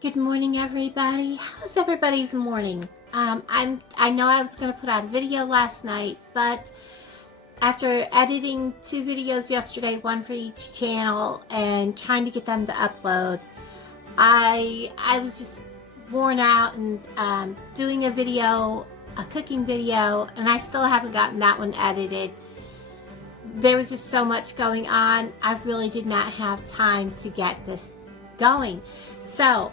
Good morning, everybody. How's everybody's morning? I know I was going to put out a video last night, but after editing 2 videos yesterday, one for each channel, and trying to get them to upload, I was just worn out and doing a video, a cooking video, and I still haven't gotten that one edited. There was just so much going on. I really did not have time to get this going. So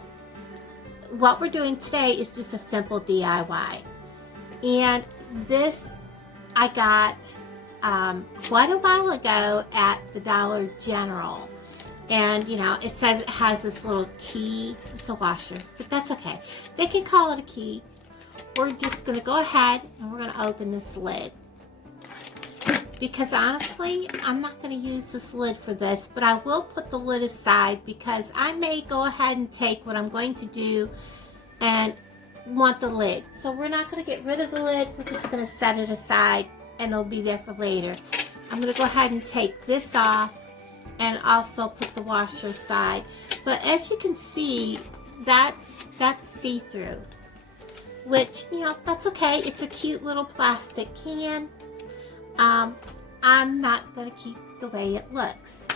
what we're doing today is just a simple DIY, and this I got quite a while ago at the Dollar General. And you know, it says it has this little key. It's a washer, but that's okay. They can call it a key. We're just gonna go ahead and we're gonna open this lid, because honestly, I'm not going to use this lid for this, but I will put the lid aside because I may go ahead and take what I'm going to do and want the lid. So we're not going to get rid of the lid. We're just going to set it aside and it'll be there for later. I'm going to go ahead and take this off and also put the washer aside. But as you can see, that's see-through, which, you know, that's okay. It's a cute little plastic can. I'm not going to keep the way it looks.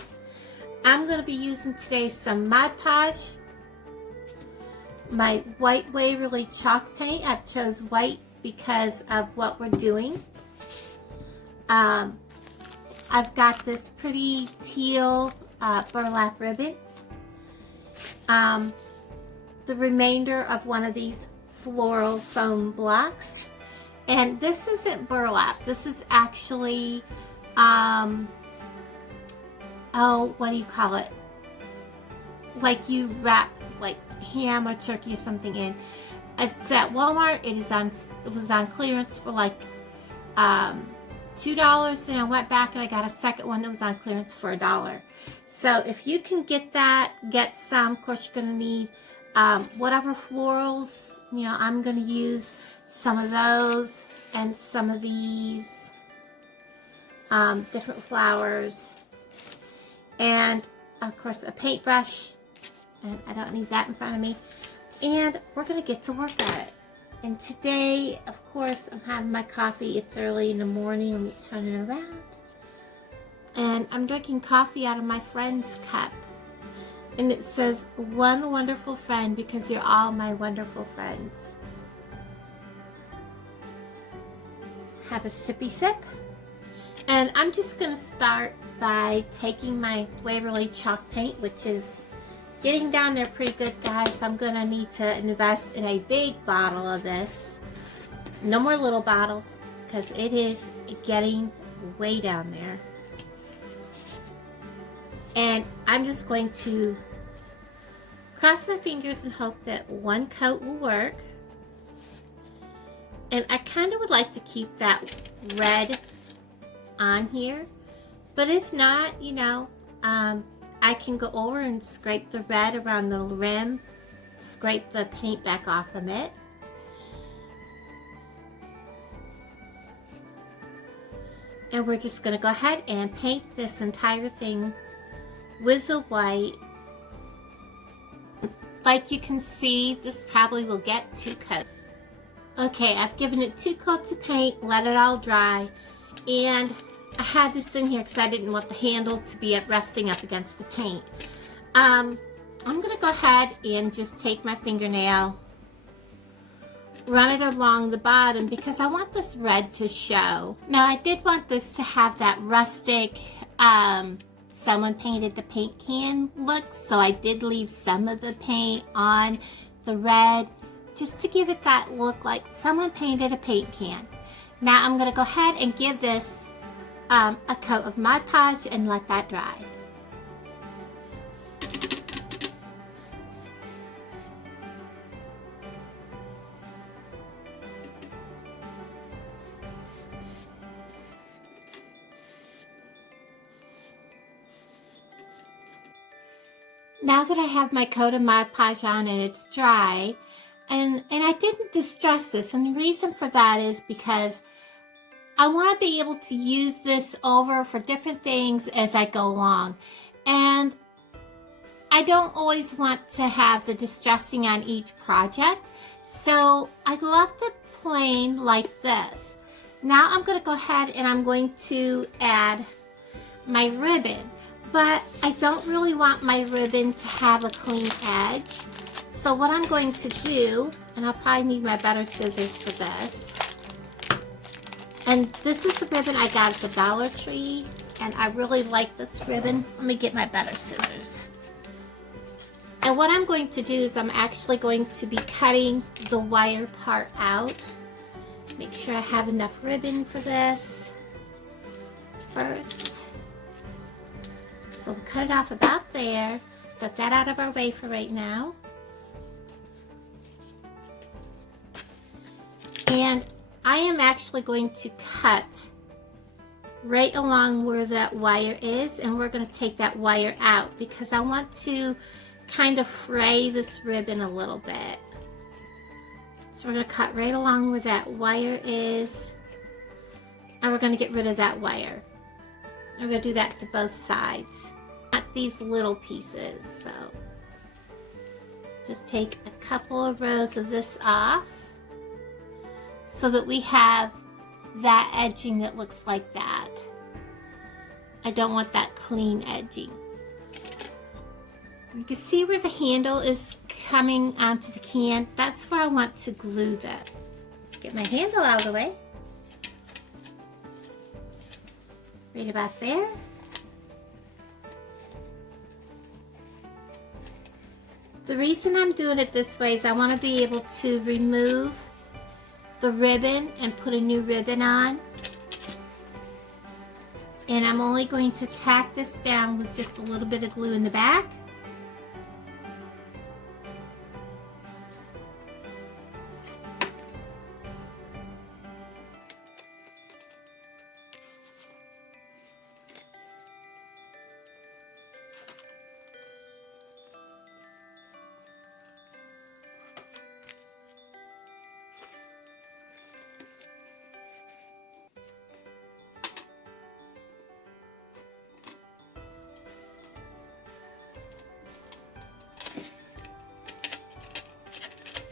I'm going to be using today some Mod Podge, my white Waverly chalk paint. I've chose white because of what we're doing. I've got this pretty teal burlap ribbon. The remainder of one of these floral foam blocks. And this isn't burlap. This is actually, oh, what do you call it? Like you wrap like ham or turkey or something in. It's at Walmart. It was on clearance for like $2. Then I went back and I got a second one that was on clearance for $1. So if you can get that, get some. Of course, you're gonna need whatever florals. You know, I'm gonna use some of those and some of these different flowers, and of course a paintbrush, and I don't need that in front of me, and we're gonna get to work on it. And today, of course, I'm having my coffee. It's early in the morning. Let me turn it around, and I'm drinking coffee out of my friend's cup, and it says, "One wonderful friend, because you're all my wonderful friends." Have a sippy sip, and I'm just going to start by taking my Waverly chalk paint, which is getting down there pretty good, guys. I'm going to need to invest in a big bottle of this. No more little bottles, because it is getting way down there. And I'm just going to cross my fingers and hope that one coat will work. And I kind of would like to keep that red on here, but if not, you know, I can go over and scrape the red around the rim, scrape the paint back off from it. And we're just going to go ahead and paint this entire thing with the white. Like you can see, this probably will get 2 coats. Okay, I've given it 2 coats of paint, let it all dry, and I had this in here because I didn't want the handle to be resting up against the paint. I'm going to go ahead and just take my fingernail, run it along the bottom because I want this red to show. Now, I did want this to have that rustic, someone painted the paint can look, so I did leave some of the paint on the red, just to give it that look like someone painted a paint can. Now I'm going to go ahead and give this a coat of Mod Podge and let that dry. Now that I have my coat of Mod Podge on and it's dry, and I didn't distress this, and the reason for that is because I want to be able to use this over for different things as I go along. And I don't always want to have the distressing on each project, so I left it plain like this. Now I'm going to go ahead and I'm going to add my ribbon, but I don't really want my ribbon to have a clean edge. So what I'm going to do, and I'll probably need my better scissors for this, and this is the ribbon I got at the Dollar Tree, and I really like this ribbon. Let me get my better scissors. And what I'm going to do is I'm actually going to be cutting the wire part out. Make sure I have enough ribbon for this first. So we'll cut it off about there. Set that out of our way for right now. And I am actually going to cut right along where that wire is, and we're going to take that wire out because I want to kind of fray this ribbon a little bit. So we're going to cut right along where that wire is, and we're going to get rid of that wire. We're going to do that to both sides, not these little pieces. So just take a couple of rows of this off so that we have that edging that looks like that. I don't want that clean edging. You can see where the handle is coming onto the can. That's where I want to glue that. Get my handle out of the way. Right about there. The reason I'm doing it this way is I want to be able to remove the ribbon and put a new ribbon on. And I'm only going to tack this down with just a little bit of glue in the back.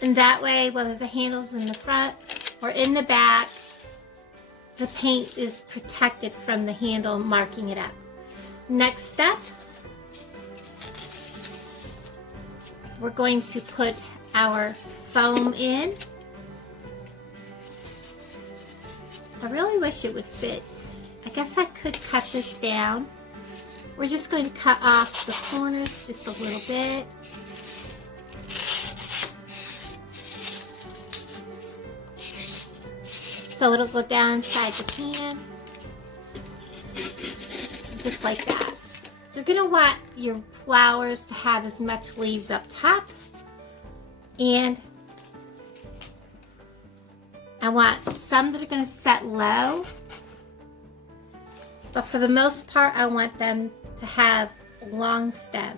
And that way, whether the handle's in the front or in the back, the paint is protected from the handle marking it up. Next step, we're going to put our foam in. I really wish it would fit. I guess I could cut this down. We're just going to cut off the corners just a little bit. So it'll go down inside the can, just like that. You're gonna want your flowers to have as much leaves up top, and I want some that are gonna set low, but for the most part, I want them to have a long stem.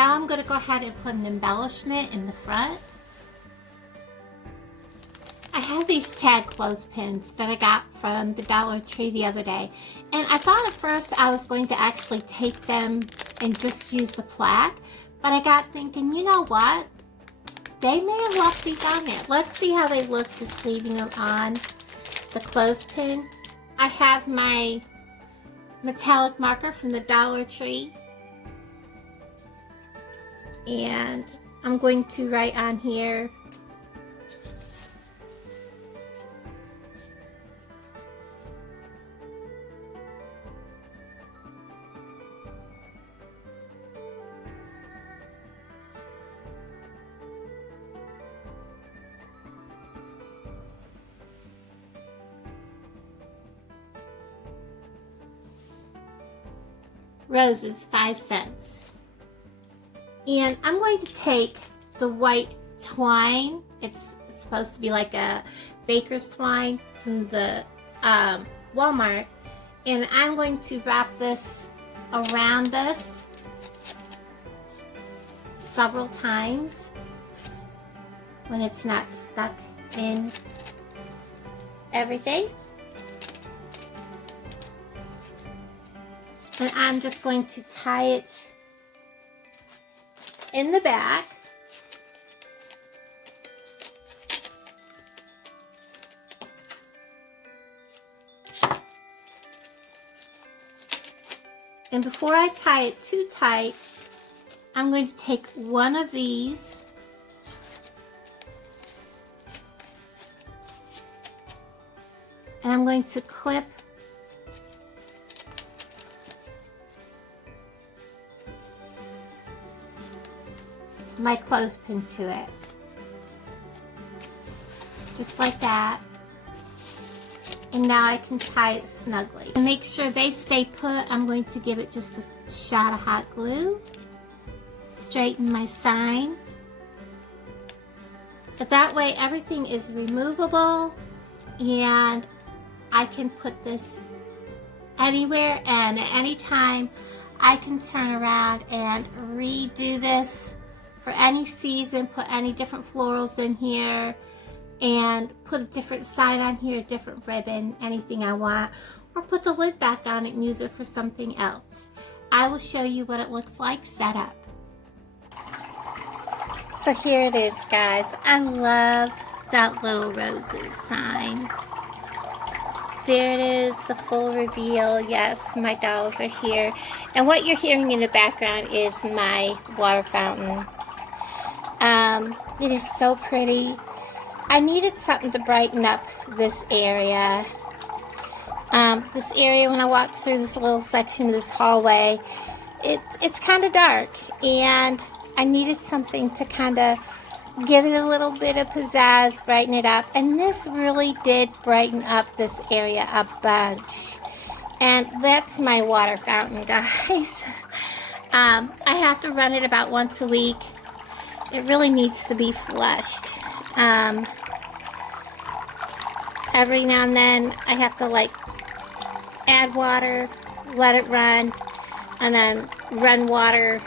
now I'm going to go ahead and put an embellishment in the front. I have these tag clothespins that I got from the Dollar Tree the other day. And I thought at first I was going to actually take them and just use the plaque. But I got thinking, you know what? They may have left these on there. Let's see how they look just leaving them on the clothespin. I have my metallic marker from the Dollar Tree. And I'm going to write on here roses, 5 cents. And I'm going to take the white twine. It's supposed to be like a baker's twine from the Walmart. And I'm going to wrap this around this several times when it's not stuck in everything. And I'm just going to tie it in the back. And before I tie it too tight, I'm going to take one of these and I'm going to clip my clothespin to it, just like that. And now I can tie it snugly. To make sure they stay put, I'm going to give it just a shot of hot glue, straighten my sign. But that way everything is removable and I can put this anywhere, and at any time I can turn around and redo this for any season, put any different florals in here, and put a different sign on here, a different ribbon, anything I want, or put the lid back on it and use it for something else. I will show you what it looks like set up. So here it is, guys. I love that little roses sign. There it is, the full reveal. Yes, my dolls are here. And what you're hearing in the background is my water fountain. It is so pretty. I needed something to brighten up this area. This area, when I walked through this little section of this hallway, it's kind of dark, and I needed something to kind of give it a little bit of pizzazz, brighten it up, and this really did brighten up this area a bunch. And that's my water fountain, guys. I have to run it about once a week. It really needs to be flushed. Every now and then I have to like add water, let it run, and then run water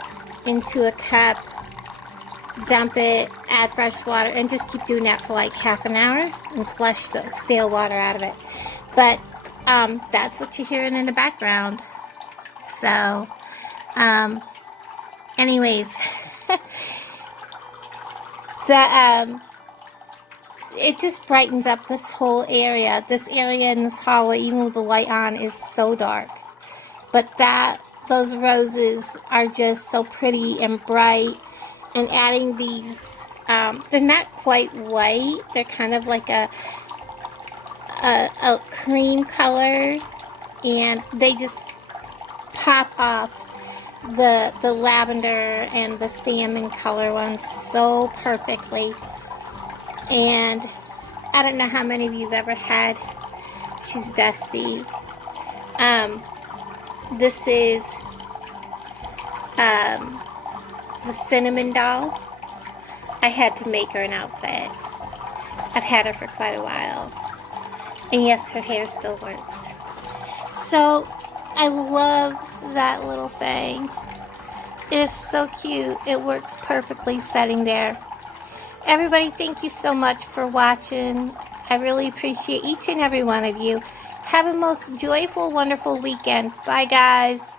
into a cup, dump it, add fresh water, and just keep doing that for like half an hour and flush the stale water out of it. But that's what you're hearing in the background. So anyways, it just brightens up this whole area. This area in this hallway, even with the light on, is so dark. But those roses are just so pretty and bright. And adding these, they're not quite white. They're kind of like a cream color, and they just pop off the lavender and the salmon color ones so perfectly. And I don't know how many of you have ever had, she's dusty. This is the cinnamon doll. I had to make her an outfit. I've had her for quite a while. And yes, her hair still works. So I love that little thing. It is so cute. It works perfectly setting there. Everybody, thank you so much for watching. I really appreciate each and every one of you. Have a most joyful, wonderful weekend. Bye, guys.